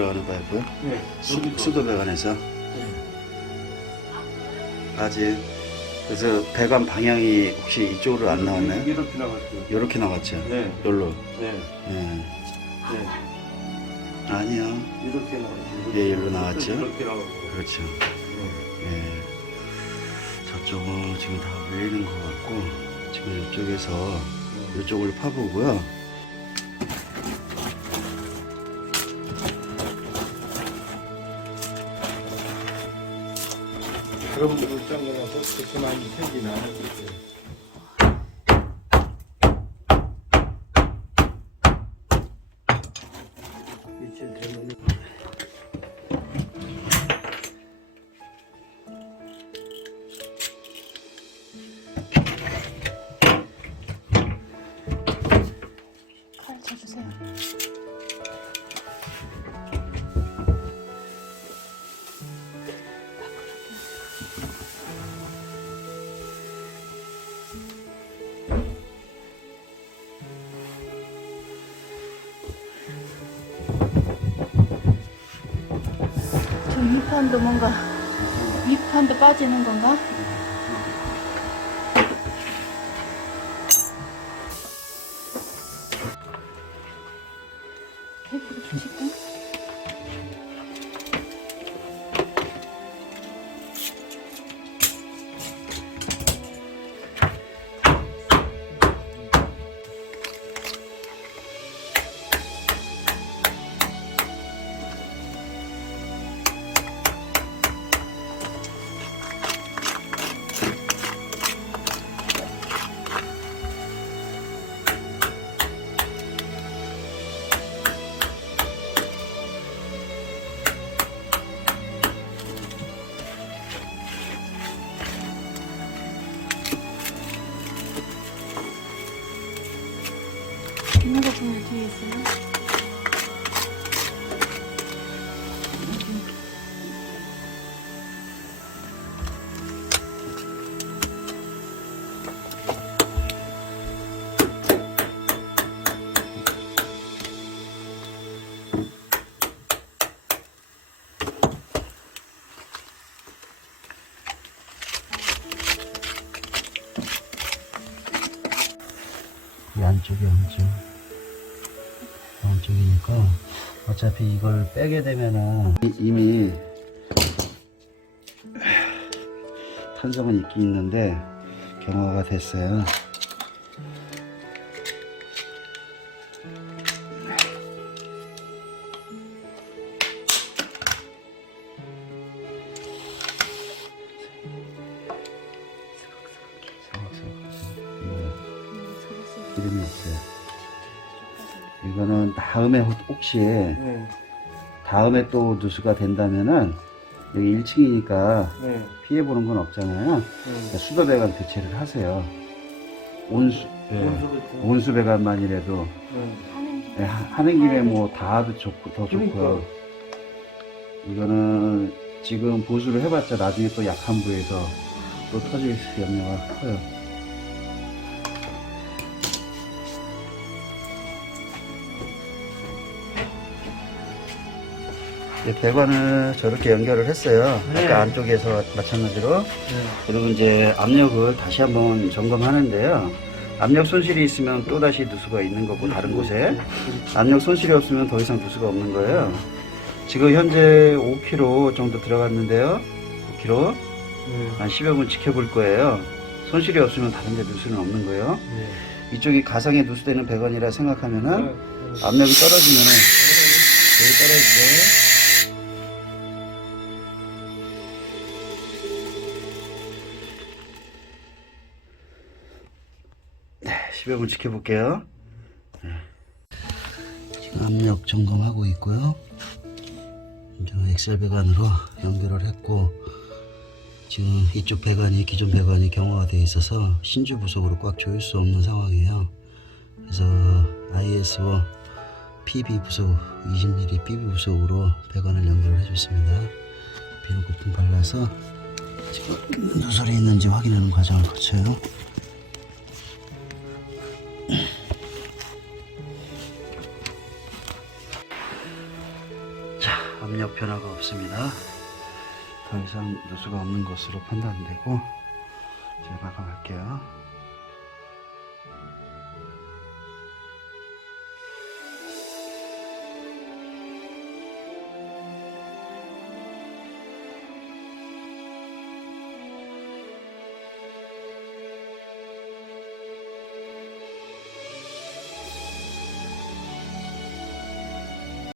들어가는 파이프 네. 수. 수도 배관에서 네. 바지 그래서 배관 방향이 혹시 이쪽으로 안 나왔나요? 이렇게 나갔죠. 이렇게 나갔죠? 네. 여기로 네. 예. 네. 아니요 이렇게 나갔죠. 예, 일로 나왔죠. 이렇게 나갔고. 그렇죠 네. 예. 저쪽은 지금 다 물리는 것 같고 지금 이쪽에서 네. 이쪽을 파보고요 여러분들 짠 거라서 그렇게 많이 생기나 판도 뭔가 위판도 빠지는 건가? 이 안쪽이 엄청 안쪽이니까 어차피 이걸 빼게 되면은 이- 이미 탄성은 있긴 있는데 경화가 됐어요. 네, 기름이 없어요. 이거는 다음에 혹시 네. 다음에 또 누수가 된다면은 여기 1층이니까 네. 피해 보는 건 없잖아요. 네. 수도 배관 교체를 하세요. 온수 예, 온수부터. 온수 배관만이라도 네. 하는 게 예, 하- 하는 김에 뭐다 좋고 더 좋고요. 그러니까. 이거는 지금 보수를 해봤자 나중에 또 약한 부에서 또 터질 염려가 커요. 이제 배관을 저렇게 연결을 했어요. 네. 아까 안쪽에서 마찬가지로. 네. 그리고 이제 압력을 다시 한번 점검하는데요. 압력 손실이 있으면 또 다시 누수가 있는 거고 다른 곳에 압력 손실이 없으면 더 이상 누수가 없는 거예요. 지금 현재 5kg 정도 들어갔는데요. 5kg 네. 한 10여 분 지켜볼 거예요. 손실이 없으면 다른 데 누수는 없는 거예요. 네. 이쪽이 가상에 누수되는 배관이라 생각하면은 네. 압력이 떨어지면은 여기 떨어지죠. 네, 10여 분 지켜볼게요. 네. 지금 압력 점검하고 있고요. 이제 엑셀 배관으로 연결을 했고 지금 이쪽 배관이 기존 배관이 경화가 되어 있어서 신주 부속으로 꽉 조일 수 없는 상황이에요. 그래서 ISO PB 부속 20mm PB 부속으로 배관을 연결을 해줬습니다. 비누 거품 발라서 지금 누설이 있는지 확인하는 과정을 거쳐요. 마쳤습니다. 더 이상 누수가 없는 것으로 판단되고 이제 마감할게요.